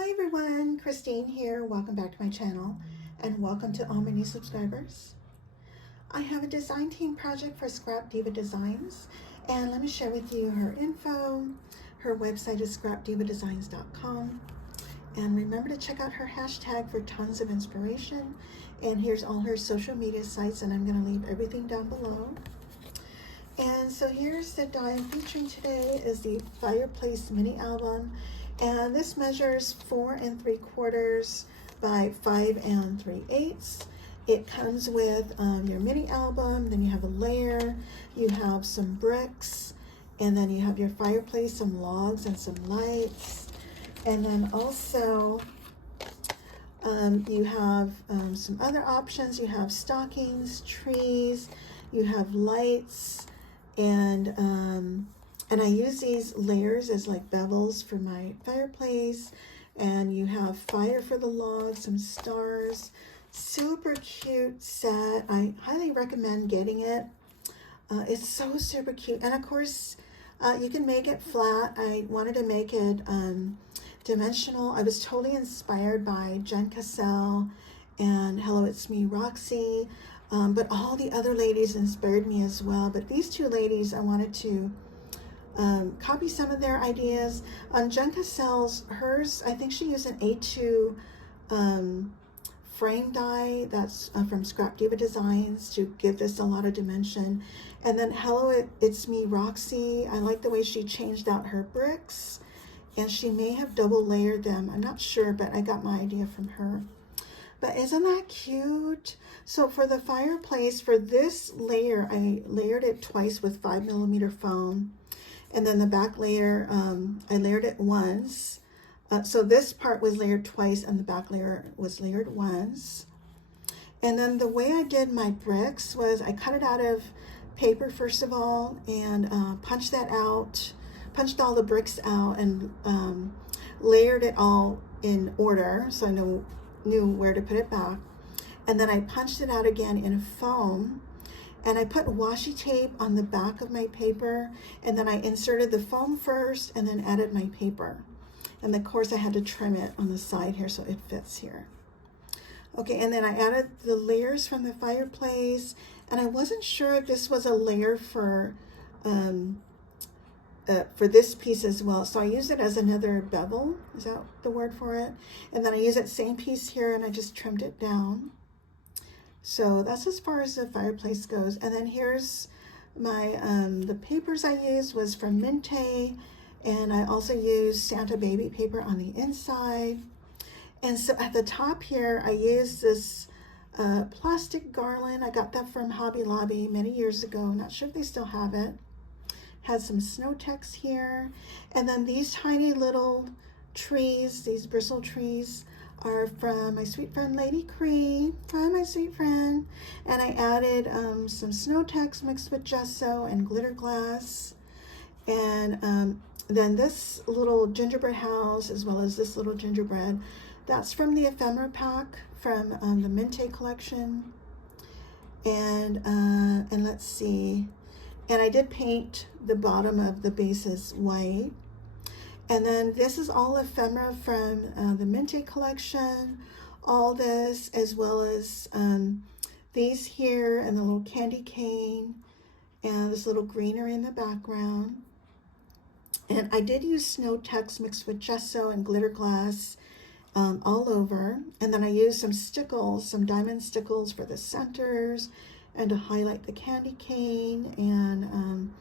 Hi everyone, Christine here. Welcome back to my channel and welcome to all my new subscribers. I have a design team project for Scrap Diva Designs, and let me share with you her info. Her website is scrapdivadesigns.com, and remember to check out her hashtag for tons of inspiration. And here's all her social media sites, and I'm going to leave everything down below. And so here's the die I'm featuring today is the Fireplace Mini Album, and this measures 4 3/4 by 5 3/8. It comes with your mini album, then you have a layer, you have some bricks, and then you have your fireplace, some logs and some lights, and then also you have some other options. You have stockings, trees, you have lights, and I use these layers as like bevels for my fireplace. And you have fire for the logs, some stars. Super cute set. I highly recommend getting it. It's so super cute. And of course, you can make it flat. I wanted to make it dimensional. I was totally inspired by Jen Cassell and Hello It's Me Roxy. But all the other ladies inspired me as well. But these two ladies, I wanted to copy some of their ideas. Jen Cassell's, hers, I think she used an A2 frame die that's from Scrap Diva Designs to give this a lot of dimension. And then Hello It's Me Roxy, I like the way she changed out her bricks, and she may have double layered them. I'm not sure, but I got my idea from her. But isn't that cute? So for the fireplace, for this layer, I layered it twice with 5mm foam. And then the back layer, I layered it once. So this part was layered twice and the back layer was layered once. And then the way I did my bricks was I cut it out of paper first of all, and punched that out, punched all the bricks out, and layered it all in order so I knew where to put it back. And then I punched it out again in foam, and I put washi tape on the back of my paper, and then I inserted the foam first and then added my paper. And of course I had to trim it on the side here so it fits here. Okay, and then I added the layers from the fireplace, and I wasn't sure if this was a layer for this piece as well. So I used it as another bevel, is that the word for it? And then I use that same piece here and I just trimmed it down. So that's as far as the fireplace goes. And then here's my, the papers I used was from Minte, and I also used Santa baby paper on the inside. And so at the top here, I used this plastic garland. I got that from Hobby Lobby many years ago. I'm not sure if they still have it. Had some snow text here. And then these tiny little trees, these bristle trees, are from my sweet friend Lady Cree. Hi, my sweet friend. And I added some snow text mixed with gesso and glitter glass. And then this little gingerbread house, as well as this little gingerbread, that's from the ephemera pack from the Minte collection. And let's see. And I did paint the bottom of the bases white. And then this is all ephemera from the Minte collection. All this, as well as these here, and the little candy cane, and this little greenery in the background. And I did use snow text mixed with gesso and glitter glass all over. And then I used some stickles, some diamond stickles for the centers, and to highlight the candy cane and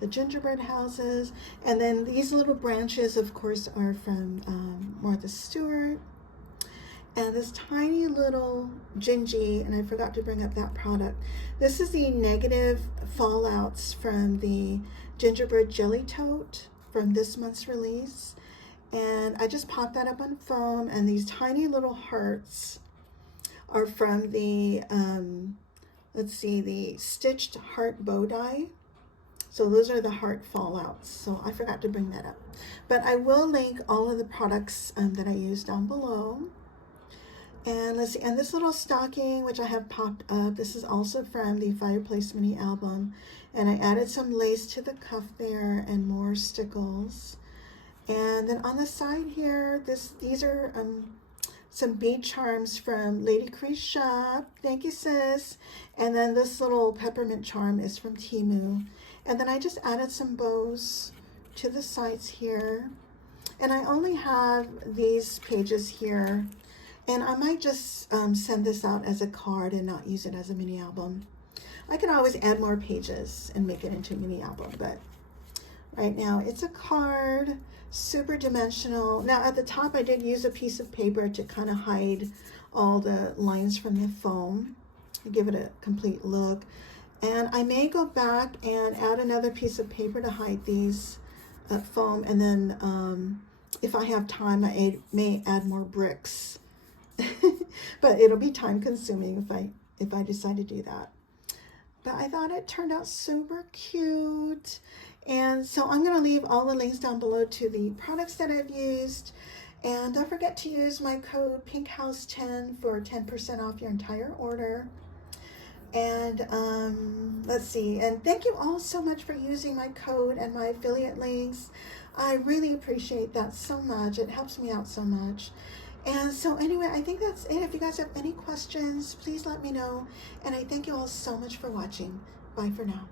the gingerbread houses. And then these little branches, of course, are from Martha Stewart. And this tiny little gingy, and I forgot to bring up that product. This is the negative fallouts from the Gingerbread Jelly Tote from this month's release. And I just popped that up on foam, and these tiny little hearts are from the let's see, the stitched heart bow die. So those are the heart fallouts. So I forgot to bring that up. But I will link all of the products that I use down below. And let's see, and this little stocking, which I have popped up, this is also from the Fireplace Mini Album. And I added some lace to the cuff there and more stickles. And then on the side here, these are some bead charms from Lady Cree's shop. Thank you, sis. And then this little peppermint charm is from Temu. And then I just added some bows to the sides here. And I only have these pages here. And I might just send this out as a card and not use it as a mini album. I can always add more pages and make it into a mini album, but right now it's a card, super dimensional. Now at the top I did use a piece of paper to kind of hide all the lines from the foam, give it a complete look. And I may go back and add another piece of paper to hide these foam, and then if I have time I may add more bricks. But it'll be time consuming if I decide to do that. But I thought it turned out super cute. And so I'm going to leave all the links down below to the products that I've used. And don't forget to use my code PINKHOUSE10 for 10% off your entire order. And let's see. And thank you all so much for using my code and my affiliate links. I really appreciate that so much. It helps me out so much. And so anyway, I think that's it. If you guys have any questions, please let me know. And I thank you all so much for watching. Bye for now.